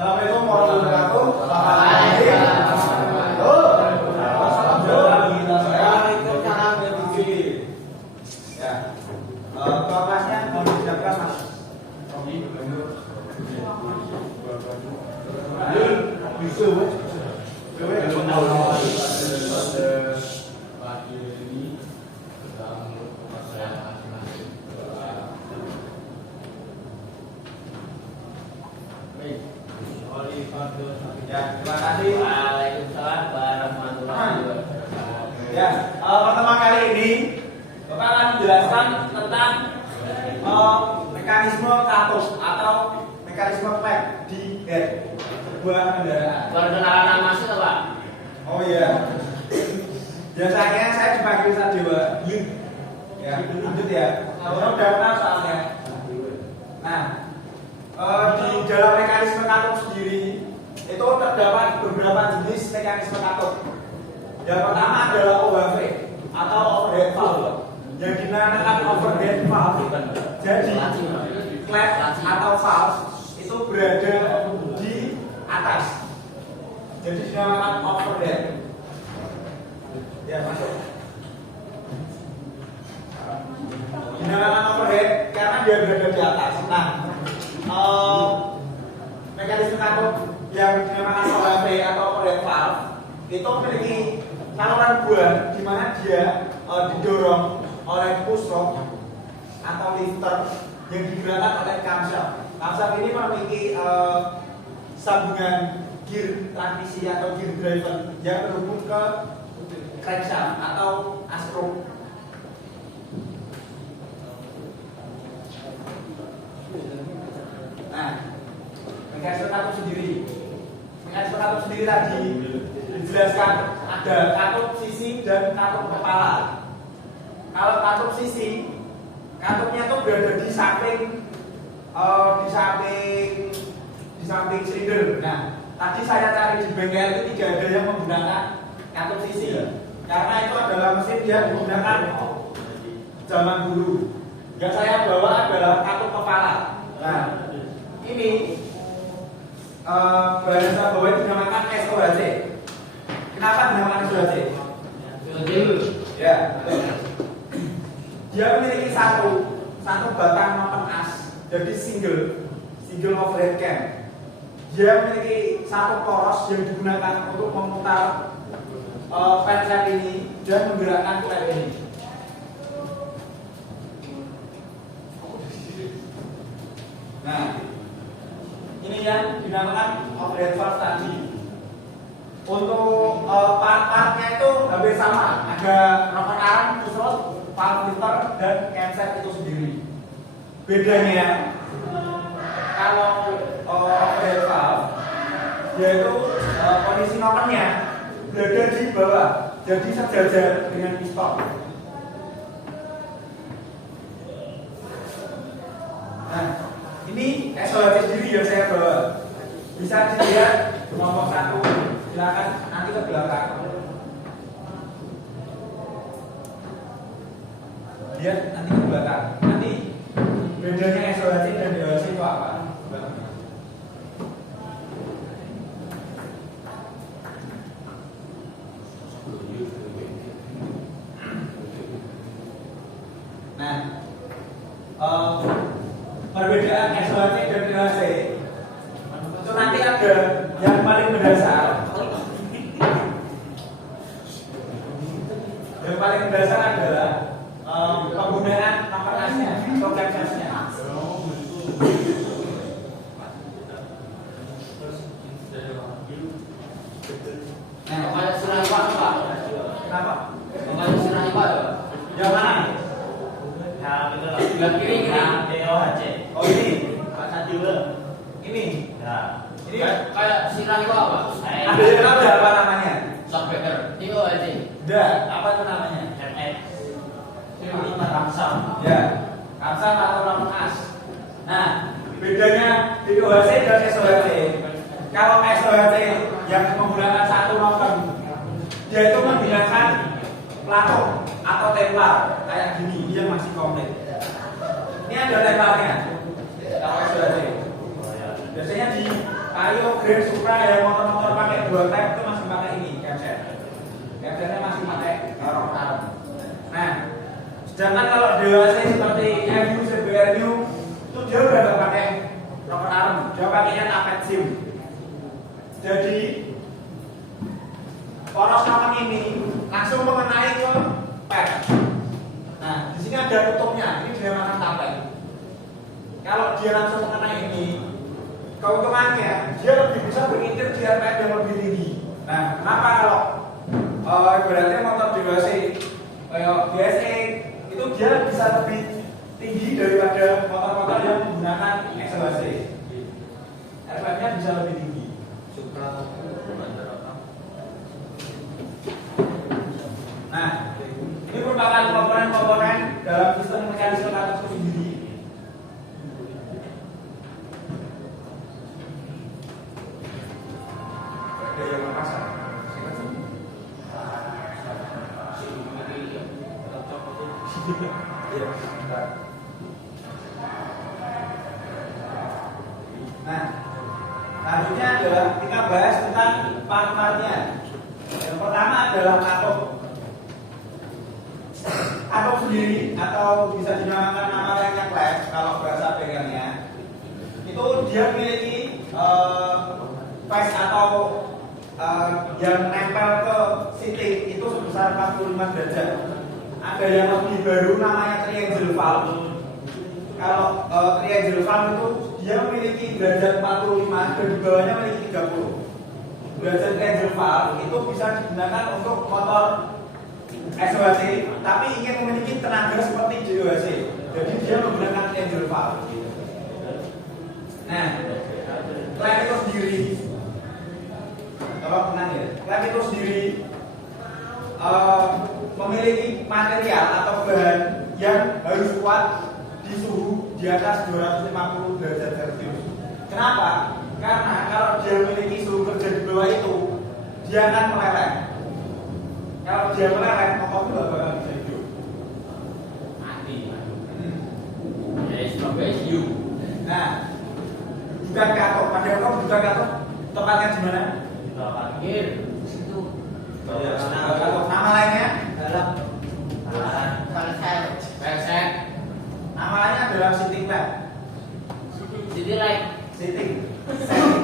Assalamualaikum warahmatullahi Ya, terima kasih. Waalaikumsalam warahmatullahi wabarakatuh. Ya, pertemuan kali ini Bapak akan menjelaskan tentang mekanisme katus atau mekanisme flag di head sebuah kendaraan. Perkenalan nama sih, Pak. Oh iya. Biasanya saya dipanggil Sadewa. Ya, lanjut ya. Udah kenal soalnya. Nah, di dalam mekanisme katut sendiri itu terdapat beberapa jenis mekanisme katut. Yang pertama adalah OHV atau overhead valve yang dinamakan overhead valve. Jadi klep atau valve itu berada di atas. Jadi dinamakan overhead. Ya, masuk. Dinamakan overhead karena dia berada di atas. Nah, mekanisme katut yang dinamakan OHV atau overhead valve itu memiliki saluran buah di mana dia didorong oleh push rod atau lifter yang digerakkan oleh camshaft. Camshaft ini memiliki sambungan gear transmisi atau gear driver yang terhubung ke crankshaft atau aspro. Nah, mekanisme katut sendiri tadi dijelaskan ada katut sisi dan katut kepala. Kalau katut sisi, katutnya itu berada di samping silinder. Nah, tadi saya cari di bengkel itu tidak ada yang menggunakan katut sisi, karena itu adalah mesin yang menggunakan zaman dulu. Yang saya bawa adalah katut kepala. Nah, ini bahasa bawah itu dinamakan SOHC. Kenapa dinamakan SOHC? Ya, dia memiliki satu batang maupun as, jadi single overhead cam. Dia memiliki satu poros yang digunakan untuk memutar fan trap ini dan menggerakkan klep ini. Nah, ini yang dinamakan overhead valve tadi. Untuk part-partnya itu hampir sama. Ada rocker arm, push rod, valve filter, dan camshaft itu sendiri. Bedanya kalau overhead valve yaitu kondisi knopernya berada di bawah, jadi sejajar dengan piston. Nah, ini SOHC sendiri yang saya bawa. Bisa dilihat nomor 1. Silakan nanti ke belakang. Lihat nanti ke belakang. Nanti bedanya SOHC dan DOHC itu apa? Nah, perbedaan SOHC dan DOHC itu nanti ada yang paling mendasar. Yang paling mendasar adalah penggunaan aplikasinya, programnya. Nah, Pokoknya serah Pak. kenapa? Pokoknya serah Pak. Yang mana? Yang itu loh. Yang kiri. DOHC. Oh ini, Pak Sadewa. ini. Ya. Ini Kayak serah Pak. ada yang tahu nggak apa namanya? Shockbreaker. DOHC. Enggak, apa itu namanya? MX. Ini Ramsam. Ya, kapsal atau lampu as. Nah, bedanya DOHC dan SOHC. Kalau SOHC yang menggunakan satu noken, dia itu menggunakan pelatuk atau templar kayak gini, dia masih komplit. Ini ada templarnya. Kalau SOHC, biasanya di Vario, Grand, Supra yang motor-motor pakai dual tap itu masih pakai ini camshaft. Camshaftnya masih pakai rocker arm. Nah, sedangkan kalau DWC seperti MU, CBRU itu dia udah nggak pakai rocker arm, dia pakainya tapet sim. Jadi poros kapan ini langsung mengenai ke pet. Nah, di sini ada tutupnya. Ini dia makan tapet. Kalau dia langsung mengenai ini, keuntungannya dia lebih bisa berintir di RPM yang lebih tinggi. Nah, kenapa kalau ibaratnya motor DWC kayak DSE itu dia bisa lebih tinggi daripada motor-motor yang menggunakan XLC. RPM-nya bisa lebih tinggi. Nah, ini merupakan komponen-komponen dalam sistem mekanisme atas sendiri. Ada yang Makassar. Nah, selanjutnya adalah kita bahas tentang part-partnya. Yang pertama adalah atom. Atom sendiri atau bisa dinamakan nama lainnya klep kalau bahasa bengkelnya itu dia memiliki phase atau yang nempel ke sitting itu sebesar 45 derajat. Ada yang lebih baru namanya triangle valve. Kalau triangle valve itu dia memiliki derajat 45 dan di bawahnya memiliki 30. Derajat triangle valve itu bisa digunakan untuk motor SOHC tapi ingin memiliki tenaga seperti JOHC. Jadi dia menggunakan triangle valve. Nah, klep itu sendiri, kalau tenang ya, klep itu sendiri memiliki material atau bahan yang harus kuat di suhu di atas 250 derajat Celcius. Kenapa? Karena kalau dia memiliki suhu kerja di bawah itu, dia akan meleleh. Kalau dia meleleh, motor itu nggak bakal bisa hidup. Mati. Yes, you. Nah, bukan katok, pada katok bukan katok, tempatnya di mana? Di parkir situ. Ya, katok. Nama lainnya adalah Persen. nama lainnya adalah sitting lab. City light. Sitting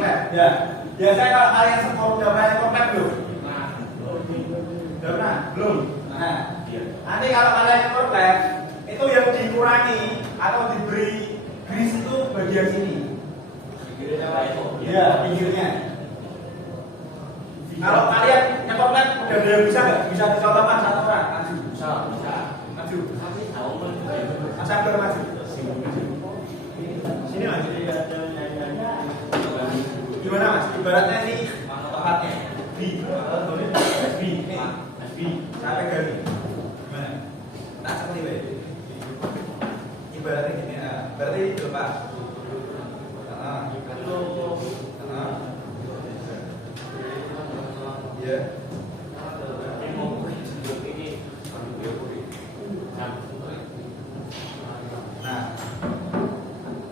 lab. Ya, biasanya kalau kalian semua udah pernah kompet belum? Udah pernah? Belum. Nah, nanti kalau kalian kompet itu yang dikurangi atau diberi grease itu bagian sini. Ya, pinggirnya. Kalau kalian nyekoplet udah ada yang bisa nggak? Bisa dicontohkan satu orang? Maju. Maju. Masa maju. Sini maju. Gimana mas? Ibaratnya ini tempatnya B. Sampai garis. Gimana? Tak seperti ini. Ibaratnya gini. Berarti dilepas. Ya. Nah,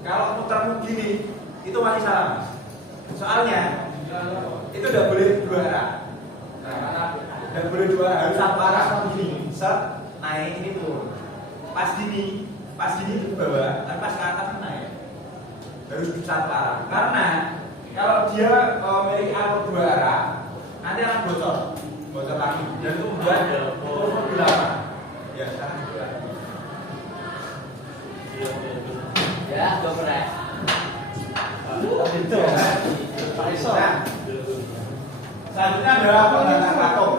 kalau muter begini itu masih salah mas. Soalnya itu udah boleh dua arah. Dan boleh dua arah, harus satu arah seperti ini. Set, naik ini turun. Pas gini ke bawah, dan pas ke atas naik. Harus satu arah. Karena kalau dia memiliki alur dua arah, nanti akan bocor lagi. Dan itu membuat turun lebih lama. Ya, sekarang juga. Ya, gue pernah. Itu. Nah, selanjutnya adalah penggantian katok.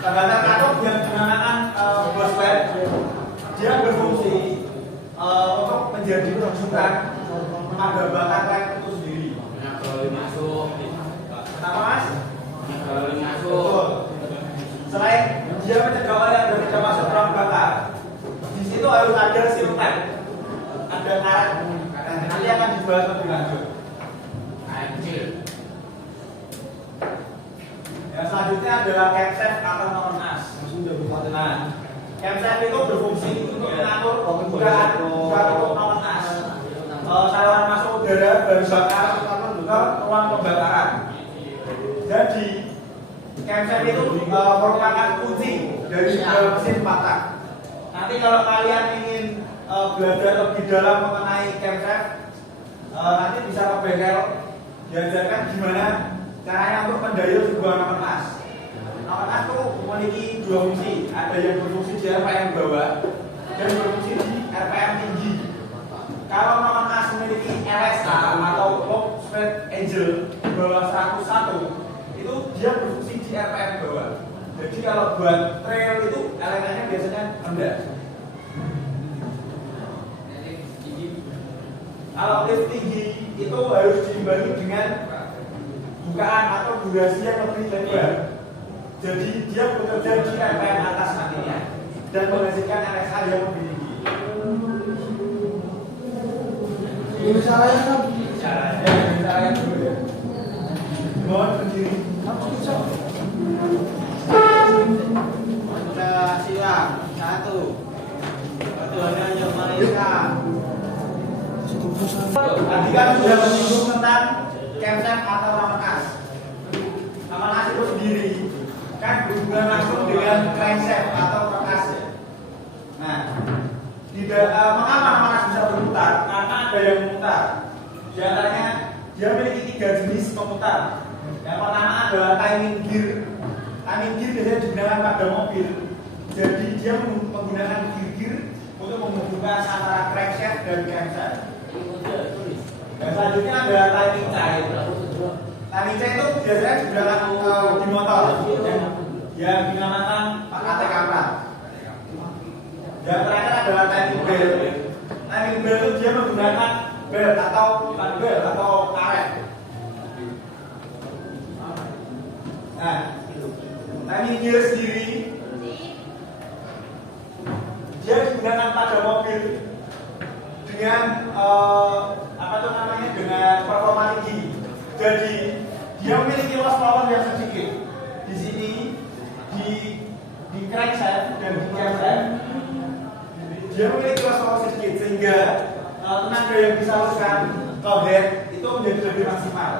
Penggantian katok yang dinamakan boslet, dia berfungsi untuk menjadi rujukan pada bakar klep itu sendiri. Kalau masuk, Kenapa mas? kalau masuk. Betul. Selain dia mencegah orang yang tidak masuk ruang bakar, di situ harus ada seal tank, ada karet. Nanti akan dibahas lebih lanjut. Anjir. Yang selanjutnya adalah camshaft atau non-as. Nah, camshaft itu berfungsi untuk mengatur bukaan untuk non-as. Saluran masuk udara bahan bakar camshaft itu merupakan kunci dari mesin 4 tak. Nanti kalau kalian ingin belajar lebih dalam mengenai camshaft, nanti bisa ke bengkel diajarkan gimana caranya untuk mendayung sebuah noken as. Noken as itu memiliki dua fungsi, ada yang berfungsi di RPM bawah dan berfungsi di RPM tinggi. Kalau noken as memiliki LSA atau low speed angel bawah 101, itu dia berfungsi di RPM bawah. Jadi kalau buat trail itu LNA-nya biasanya rendah. Kalau lift tinggi itu harus diimbangi dengan bukaan atau durasi yang lebih lebar. Jadi dia bekerja di RPM atas nantinya dan menghasilkan LSA yang lebih tinggi. Ini salahnya kan? Caranya dulu ya. Mohon berdiri. Sudah siap. 1. Keduanya yang Malaysia. Tadi kan sudah menyinggung tentang camshaft atau noken as. Noken as itu sendiri kan berhubungan langsung dengan crankshaft atau kertas. Nah, mengapa noken as bisa berputar? Karena ada yang memutar. Di antaranya dia memiliki 3 jenis pemutar. Yang pertama adalah timing gear. Timing gear biasanya digunakan pada mobil. Jadi dia menggunakan gear untuk menghubungkan antara crankshaft dan camshaft. Dan selanjutnya adalah timing cair. Timing cair itu biasanya digunakan di motor yang dinamakan AT Kaprat. Yang terakhir adalah timing belt. Timing belt itu dia menggunakan belt atau bukan belt atau karet. Nah, timing gear sendiri dia digunakan pada mobil dengan dengan performa tinggi. Jadi dia memiliki loss power yang sedikit. Di sini di crankshaft dan di camshaft dia memiliki loss power sedikit sehingga tenaga yang disalurkan ke head itu menjadi lebih maksimal.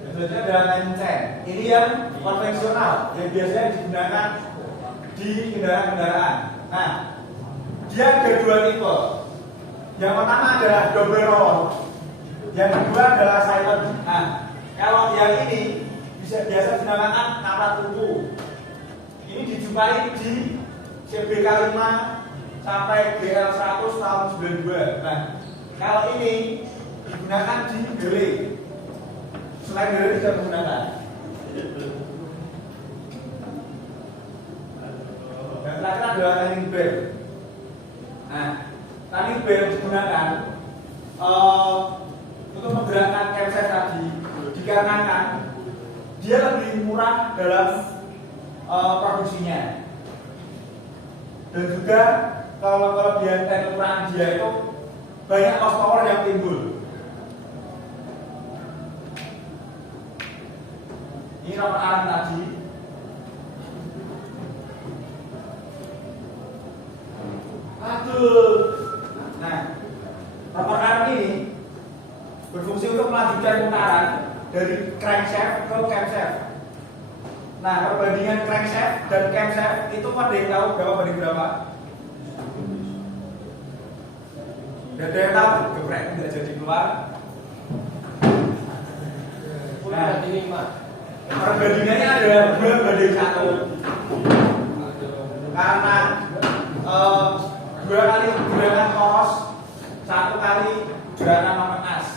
Selanjutnya adalah timing chain. Ini yang konvensional yang biasanya digunakan di kendaraan-kendaraan. Nah, dia ada 2 tipe. Yang pertama adalah double roll. Yang kedua adalah silent. Nah, kalau yang ini biasa dinamakan kaprat kuku. Ini dijumpai di CBK 5 sampai GL 100 tahun 92. Nah, kalau ini digunakan di gele. Selain gele tidak menggunakan. Dan terakhir adalah timing belt. Nah, timing belt digunakan untuk menggerakkan camshaft tadi dikarenakan dia lebih murah dalam produksinya. Dan juga kalau kelebihan kekurangan dia itu banyak loss power yang timbul. Ini nomor arm tadi. Aduh. Nah, nomor arm ini berfungsi untuk melanjutkan putaran dari crankshaft ke camshaft. Nah, perbandingan crankshaft dan camshaft itu ada yang tahu berapa banding berapa? Gak ada yang tahu, geprek tidak jadi keluar. Nah, perbandingannya adalah 2:1 karena 2 kali gerakan poros, 1 kali gerakan noken as.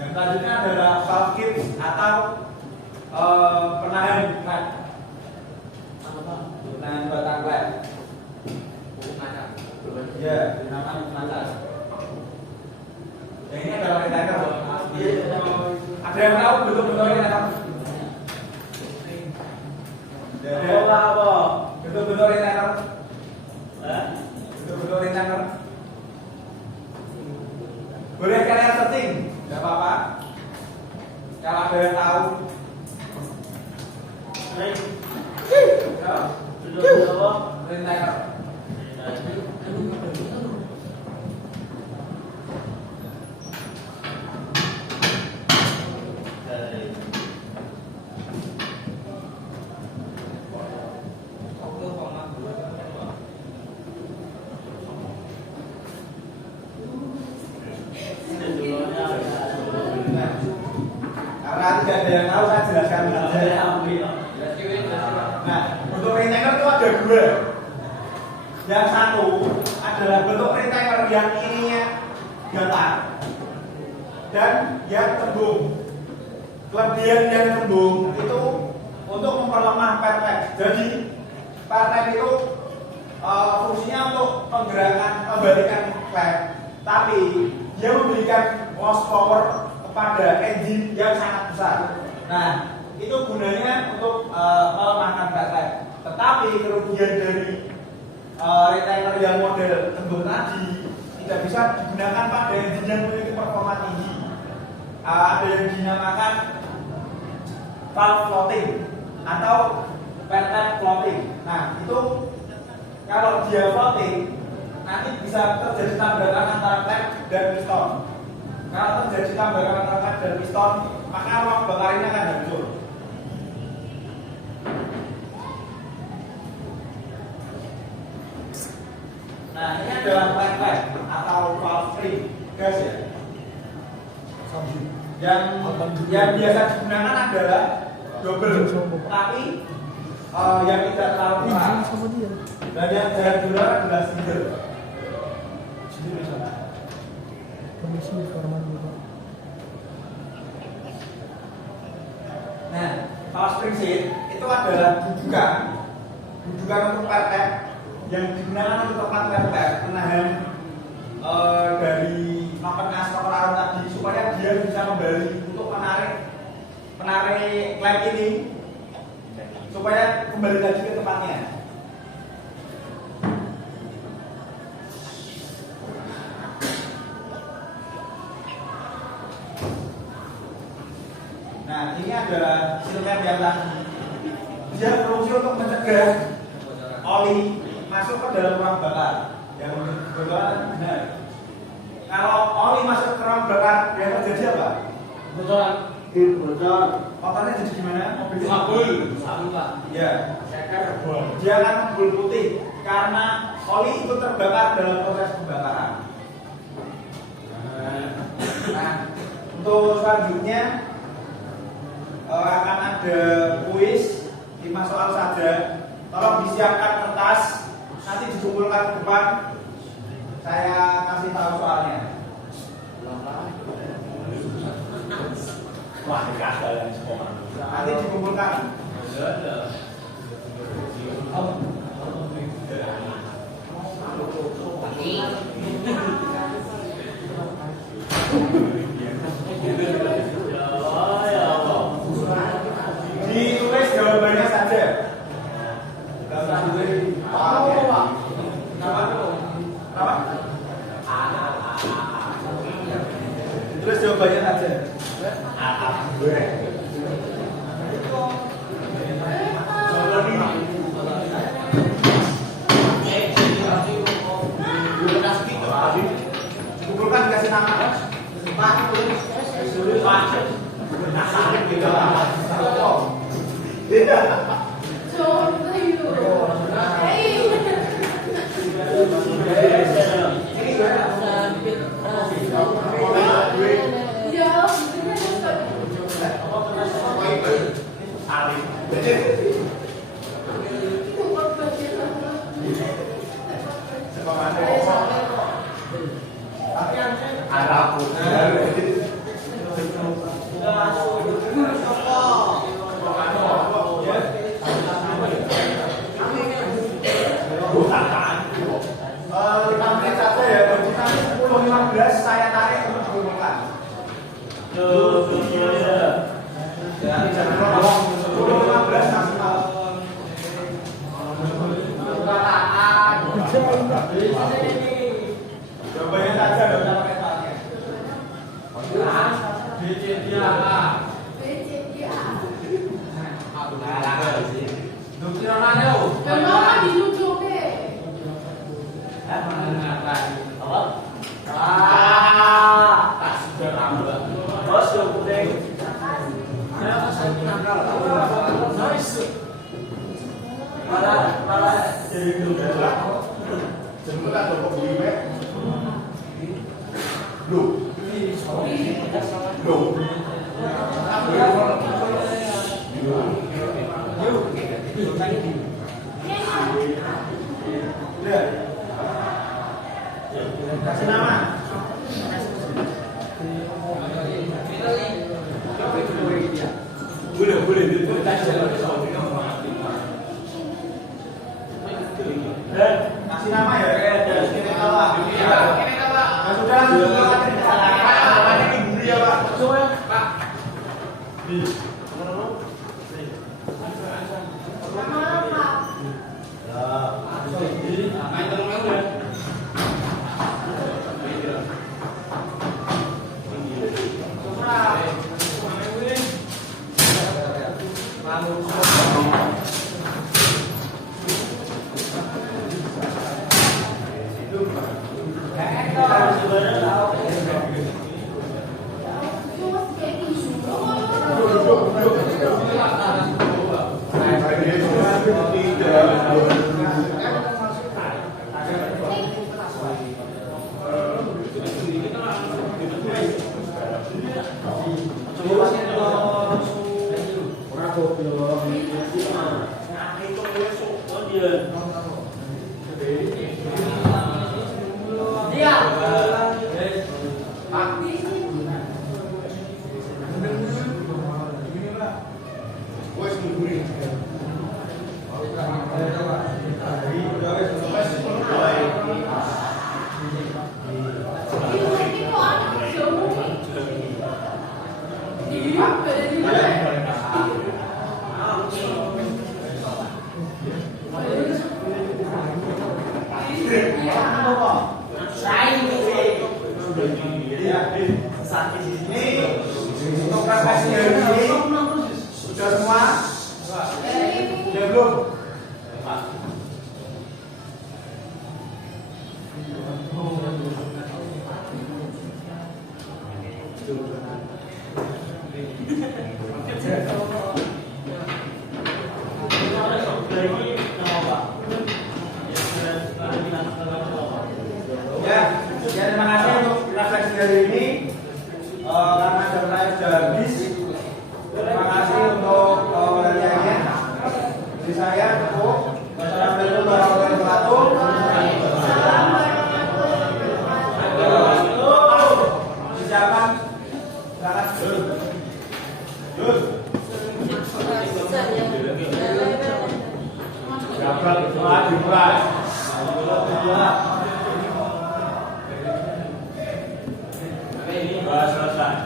Yang selanjutnya adalah valve kits atau penahan bukan penahan batang led. Ya, dinamakan penantas. Yang ini adalah retainer. Ada yang tahu betul-betul retainer? Apa? Betul-betul retainer? Betul-betul retainer? Boleh kalian setting? Tidak apa-apa. Kalau ada yang tahu. Retainer. Yang satu adalah bentuk rectangle yang ininya datar dan yang tembung. Kelebihan yang tembung itu untuk memperlemah pertek. Jadi pertek itu fungsinya untuk menggerakkan membalikan klep, tapi dia memberikan horsepower kepada engine yang sangat besar. Nah, itu gunanya untuk melemahkan pertek. Tetapi kerugian dari rectangle yang model tembung tadi tidak bisa digunakan pada engine yang memiliki performa tinggi. Ada yang dinamakan valve floating atau pertek floating. Nah, itu kalau dia floating nanti bisa terjadi tabrakan antara klep dan piston. Kalau terjadi tabrakan antara klep dan piston, maka ruang bakar ini akan hancur. Nah, ini adalah klep atau valve spring gas ya. Yang biasa digunakan adalah double, tapi yang tidak terlalu keras. Dan yang jarang digunakan adalah single. Nah, valve spring seat itu adalah dudukan untuk pertek yang digunakan untuk tempat pertek menahan dari noken arung tadi supaya dia bisa kembali untuk menarik klep ini supaya kembali lagi ke tempatnya. Nah, ini adalah sirkuit yang tadi dia berfungsi untuk mencegah oli masuk ke dalam ruang bakar. Yang kebetulan benar. Kalau oli masuk ke ruang bakar, yang terjadi apa? Bocoran. Bocor. Kotornya jadi gimana? Sabul, Pak. Ya. Dia akan bul putih karena oli itu terbakar dalam proses pembakaran. Nah, untuk selanjutnya akan ada kuis 5 soal saja. Tolong disiapkan kertas, nanti dikumpulkan ke depan. Saya kasih tahu soalnya. Wah, kagak yang semua. Nanti dikumpulkan. Ditulis jawabannya saja. Ditulis jawabannya saja. Kumpulkan dikasih nama. Pak. Nasarin gitu lah. Saya tarik untuk dikumpulkan. Jawabannya saja dong cara petanya. Loh. kasih nama ya. Ada kiri bawah. Kiri bawah. Ya sudah, namanya Ibu Ria, Pak. Coba. Pak. Untuk prestasi hari ini sudah semua? Sudah belum? Ya, terima kasih untuk refleksi hari ini. Karena jam saya sudah habis. Terima kasih untuk perhatiannya. Jadi saya cukup. Wassalamualaikum warahmatullahi wabarakatuh. Silakan. Selesai.